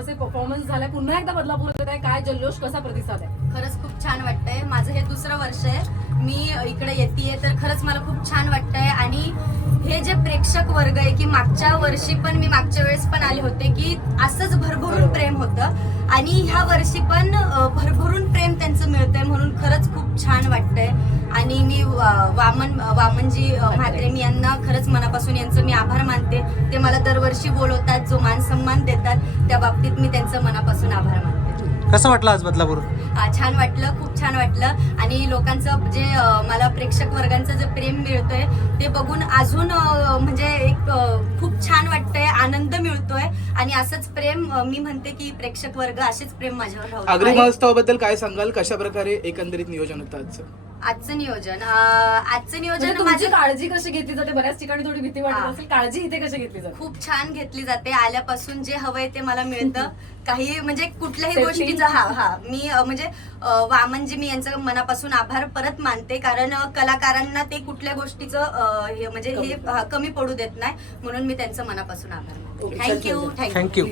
दिवस परफॉर्मन्स झालाय पुन्हा एकदा बदलापूर येत आहे. काय जल्लोष कसा प्रतिसाद आहे? खरंच खूप छान वाटतंय. माझं हे दुसरं वर्ष आहे. मी इकडे येतेय तर खरंच मला खूप छान वाटतंय. आणि हे जे प्रेक्षक वर्ग आहे की मागच्या वर्षी पण मी मागच्या वेळेस पण आले होते की असंच भरभरून प्रेम होतं. आणि ह्या वर्षी पण भरभरून प्रेम त्यांचं मिळतंय म्हणून खरंच खूप छान वाटतंय. आणि मी वामन वामनजी म्हात्रे मी यांना खरंच मनापासून यांचं मी आभार मानते. दरवर्षी बोलवतात जो मान सन्मान देतात त्या बाबतीत मी त्यांचं मनापासून आभार मानते. कसं वाटलं आज बदलापूर? आ, छान वाटलं खूप छान वाटलं. आणि लोकांचं जे मला प्रेक्षक वर्गांचं जे प्रेम मिळतंय ते बघून अजून म्हणजे एक खूप छान वाटतंय आनंद मिळतोय. आणि असंच प्रेम मी म्हणते की प्रेक्षक वर्ग असेच प्रेम माझ्यावर. आगरी महोत्सवाबद्दल काय सांगाल? कशा प्रकारे एकंदरीत नियोजन होतं आजचं? आजचं नियोजन. अ, आजचं म्हणजे नियोजन तुमची माझं काळजी कशी घेतली जाते? बऱ्याच ठिकाणी थोडी भीती वाटत हा. असेल. काळजी इथे कशी घेतली जाते? खूप छान घेतली जाते. आल्यापासून जे हवंय ते मला मिळतं. काही म्हणजे कुठल्याही Safety. गोष्टीचा हा हा. मी अ, म्हणजे अ, वामनजी मी यांचं मनापासून आभार परत मानते. कारण अ, कलाकारांना ते कुठल्या गोष्टीचं अ, हे म्हणजे हे कमी. पडू देत नाही. म्हणून मी त्यांचं मनापासून आभार मानते. Okay. Thank you thank you